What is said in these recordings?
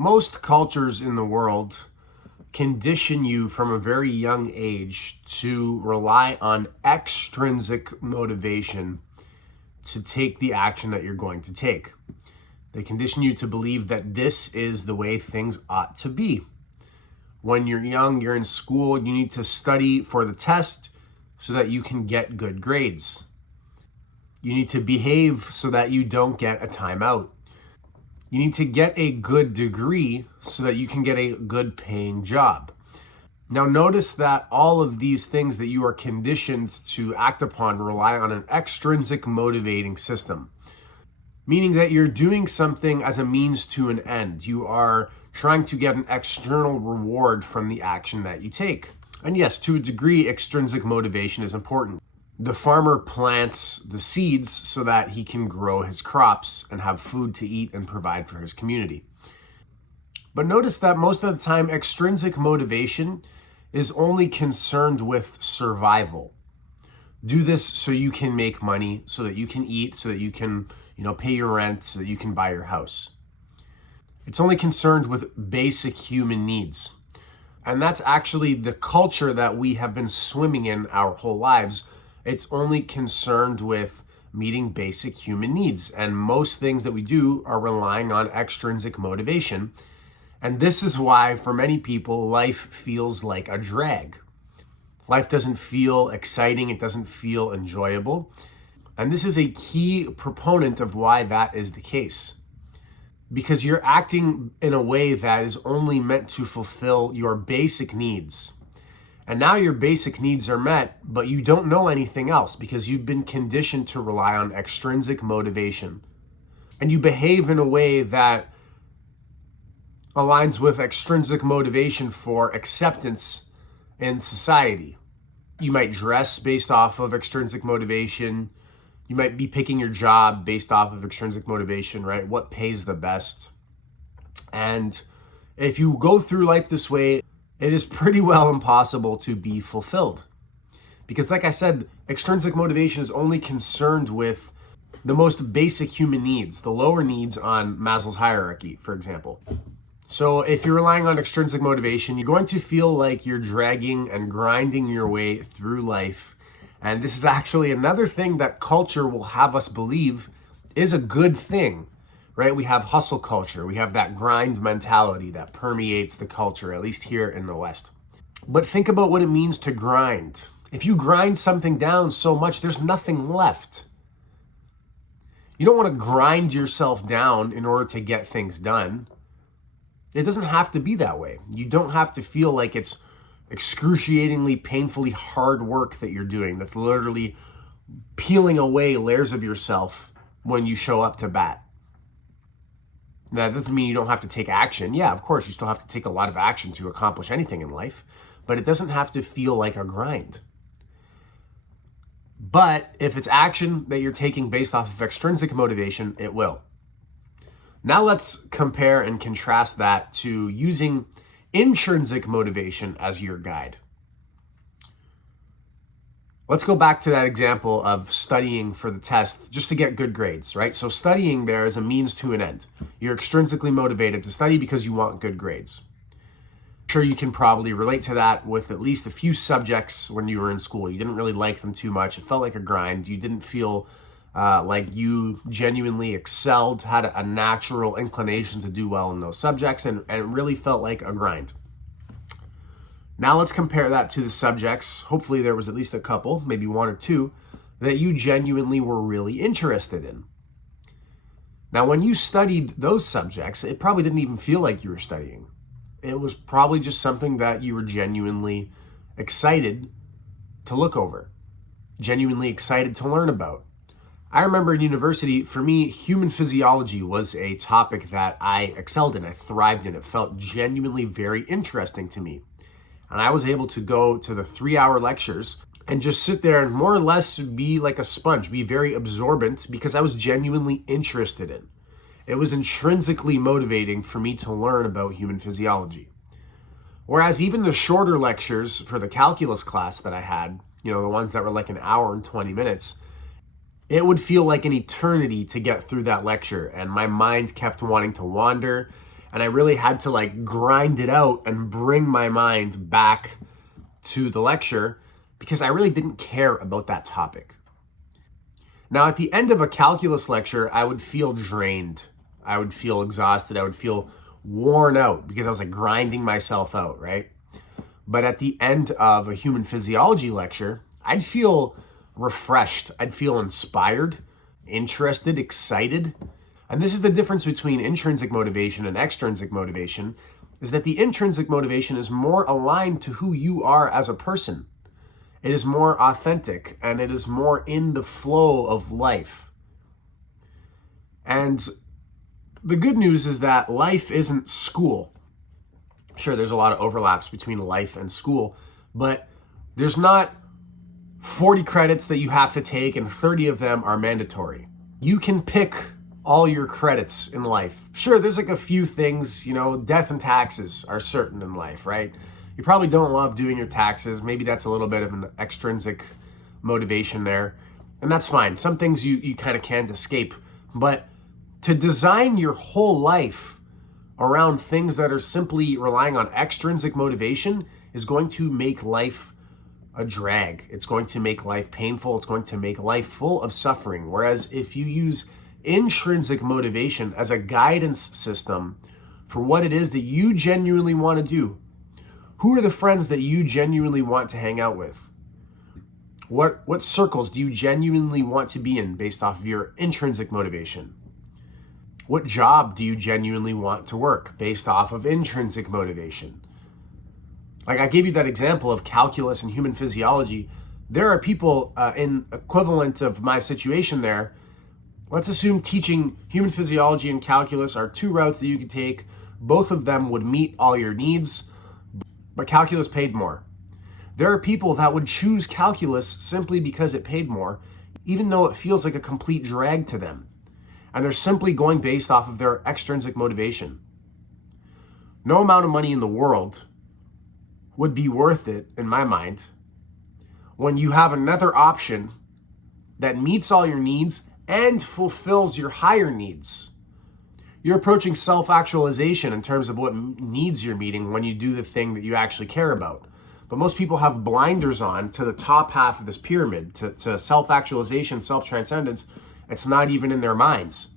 Most cultures in the world condition you from a very young age to rely on extrinsic motivation to take the action that you're going to take. They condition you to believe that this is the way things ought to be. When you're young, you're in school, you need to study for the test so that you can get good grades. You need to behave so that you don't get a timeout. You need to get a good degree so that you can get a good paying job. Now notice that all of these things that you are conditioned to act upon rely on an extrinsic motivating system, meaning that you're doing something as a means to an end. You are trying to get an external reward from the action that you take. And yes, to a degree, extrinsic motivation is important. The farmer plants the seeds so that he can grow his crops and have food to eat and provide for his community. But notice that most of the time, extrinsic motivation is only concerned with survival. Do this so you can make money, so that you can eat, so that you can, pay your rent, so that you can buy your house. It's only concerned with basic human needs. And that's actually the culture that we have been swimming in our whole lives. It's only concerned with meeting basic human needs. And most things that we do are relying on extrinsic motivation. And this is why, for many people, life feels like a drag. Life doesn't feel exciting. It doesn't feel enjoyable. And this is a key proponent of why that is the case. Because you're acting in a way that is only meant to fulfill your basic needs. And now your basic needs are met, but you don't know anything else because you've been conditioned to rely on extrinsic motivation. And you behave in a way that aligns with extrinsic motivation for acceptance in society. You might dress based off of extrinsic motivation. You might be picking your job based off of extrinsic motivation, right? What pays the best? And if you go through life this way, it is pretty well impossible to be fulfilled. Because like I said, extrinsic motivation is only concerned with the most basic human needs, the lower needs on Maslow's hierarchy, for example. So if you're relying on extrinsic motivation, you're going to feel like you're dragging and grinding your way through life. And this is actually another thing that culture will have us believe is a good thing, right? We have hustle culture. We have that grind mentality that permeates the culture, at least here in the West. But think about what it means to grind. If you grind something down so much, there's nothing left. You don't want to grind yourself down in order to get things done. It doesn't have to be that way. You don't have to feel like it's excruciatingly, painfully hard work that you're doing. That's literally peeling away layers of yourself when you show up to bat. Now, that doesn't mean you don't have to take action. Yeah, of course, you still have to take a lot of action to accomplish anything in life, but it doesn't have to feel like a grind. But if it's action that you're taking based off of extrinsic motivation, it will. Now let's compare and contrast that to using intrinsic motivation as your guide. Let's go back to that example of studying for the test just to get good grades, right? So studying there is a means to an end. You're extrinsically motivated to study because you want good grades. I'm sure you can probably relate to that with at least a few subjects when you were in school. You didn't really like them too much. It felt like a grind. You didn't feel like you genuinely excelled, had a natural inclination to do well in those subjects, and it really felt like a grind. Now let's compare that to the subjects. Hopefully there was at least a couple, maybe one or two, that you genuinely were really interested in. Now when you studied those subjects, it probably didn't even feel like you were studying. It was probably just something that you were genuinely excited to look over, genuinely excited to learn about. I remember in university, for me, human physiology was a topic that I excelled in, I thrived in. It felt genuinely very interesting to me. And I was able to go to the 3-hour lectures and just sit there and more or less be like a sponge, be very absorbent because I was genuinely interested in. It was intrinsically motivating for me to learn about human physiology. Whereas even the shorter lectures for the calculus class that I had, the ones that were like an hour and 20 minutes, it would feel like an eternity to get through that lecture. And my mind kept wanting to wander. And I really had to like grind it out and bring my mind back to the lecture because I really didn't care about that topic. Now, at the end of a calculus lecture, I would feel drained. I would feel exhausted. I would feel worn out because I was like grinding myself out, right? But at the end of a human physiology lecture, I'd feel refreshed. I'd feel inspired, interested, excited. And this is the difference between intrinsic motivation and extrinsic motivation, is that the intrinsic motivation is more aligned to who you are as a person. It is more authentic and it is more in the flow of life. And the good news is that life isn't school. Sure, there's a lot of overlaps between life and school, but there's not 40 credits that you have to take and 30 of them are mandatory. You can pick all your credits in life. Sure, there's like a few things, death and taxes are certain in life, right? You probably don't love doing your taxes. Maybe that's a little bit of an extrinsic motivation there. And that's fine. Some things you kind of can't escape. But to design your whole life around things that are simply relying on extrinsic motivation is going to make life a drag. It's going to make life painful. It's going to make life full of suffering. Whereas if you use intrinsic motivation as a guidance system for what it is that you genuinely want to do, who are the friends that you genuinely want to hang out with? What circles do you genuinely want to be in based off of your intrinsic motivation? What job do you genuinely want to work based off of intrinsic motivation? Like I gave you that example of calculus and human physiology. There are people in equivalent of my situation there. Let's assume teaching human physiology and calculus are two routes that you could take. Both of them would meet all your needs, but calculus paid more. There are people that would choose calculus simply because it paid more, even though it feels like a complete drag to them. And they're simply going based off of their extrinsic motivation. No amount of money in the world would be worth it, in my mind, when you have another option that meets all your needs and fulfills your higher needs. You're approaching self-actualization in terms of what needs you're meeting when you do the thing that you actually care about. But most people have blinders on to the top half of this pyramid, to self-actualization, self-transcendence. It's not even in their minds.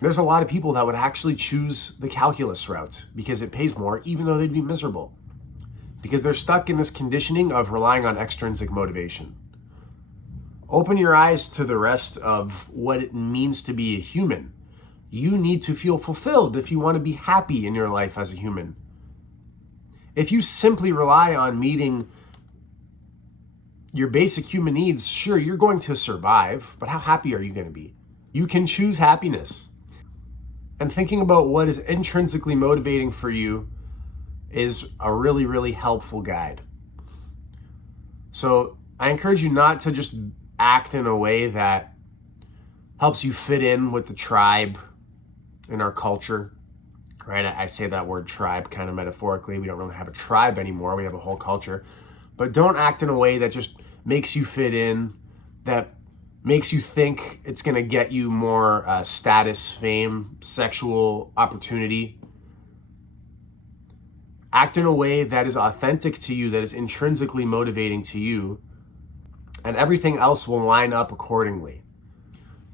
There's a lot of people that would actually choose the calculus route because it pays more, even though they'd be miserable. Because they're stuck in this conditioning of relying on extrinsic motivation. Open your eyes to the rest of what it means to be a human. You need to feel fulfilled if you want to be happy in your life as a human. If you simply rely on meeting your basic human needs, sure, you're going to survive, but how happy are you going to be? You can choose happiness. And thinking about what is intrinsically motivating for you is a really, really helpful guide. So I encourage you not to just act in a way that helps you fit in with the tribe in our culture, right? I say that word tribe kind of metaphorically. We don't really have a tribe anymore. We have a whole culture. But don't act in a way that just makes you fit in, that makes you think it's going to get you more status, fame, sexual opportunity. Act in a way that is authentic to you, that is intrinsically motivating to you, and everything else will line up accordingly.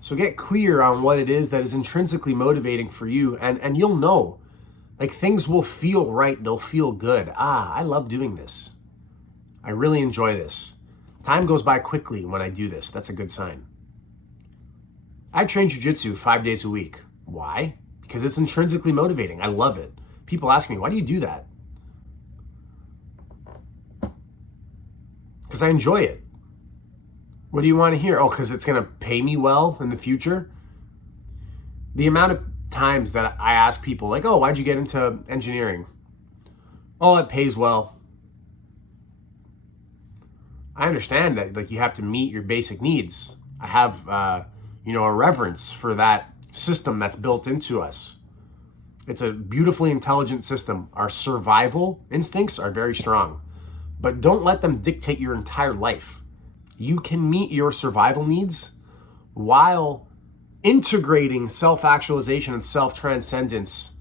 So get clear on what it is that is intrinsically motivating for you, and you'll know. Like, things will feel right. They'll feel good. I love doing this. I really enjoy this. Time goes by quickly when I do this. That's a good sign. I train jiu-jitsu 5 days a week. Why? Because it's intrinsically motivating. I love it. People ask me, why do you do that? Because I enjoy it. What do you want to hear? Oh, because it's going to pay me well in the future? The amount of times that I ask people, like, oh, why'd you get into engineering? Oh, it pays well. I understand that, like, you have to meet your basic needs. I have, a reverence for that system that's built into us. It's a beautifully intelligent system. Our survival instincts are very strong, but don't let them dictate your entire life. You can meet your survival needs while integrating self-actualization and self-transcendence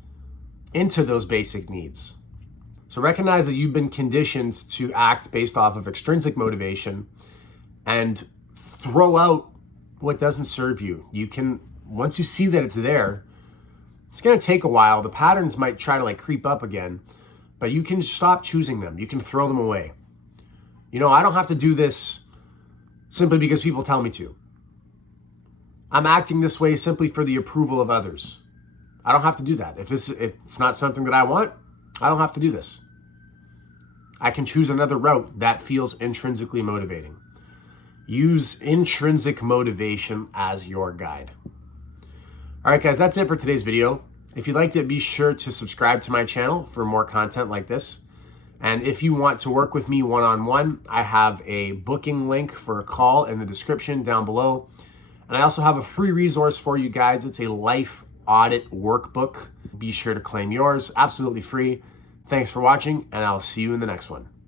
into those basic needs. So recognize that you've been conditioned to act based off of extrinsic motivation and throw out what doesn't serve you. You can, once you see that it's there, it's going to take a while. The patterns might try to creep up again, but you can stop choosing them. You can throw them away. I don't have to do this simply because people tell me to. I'm acting this way simply for the approval of others. I don't have to do that. If it's not something that I want, I don't have to do this. I can choose another route that feels intrinsically motivating. Use intrinsic motivation as your guide. All right, guys, that's it for today's video. If you liked it, be sure to subscribe to my channel for more content like this. And if you want to work with me one-on-one, I have a booking link for a call in the description down below. And I also have a free resource for you guys. It's a life audit workbook. Be sure to claim yours, absolutely free. Thanks for watching, and I'll see you in the next one.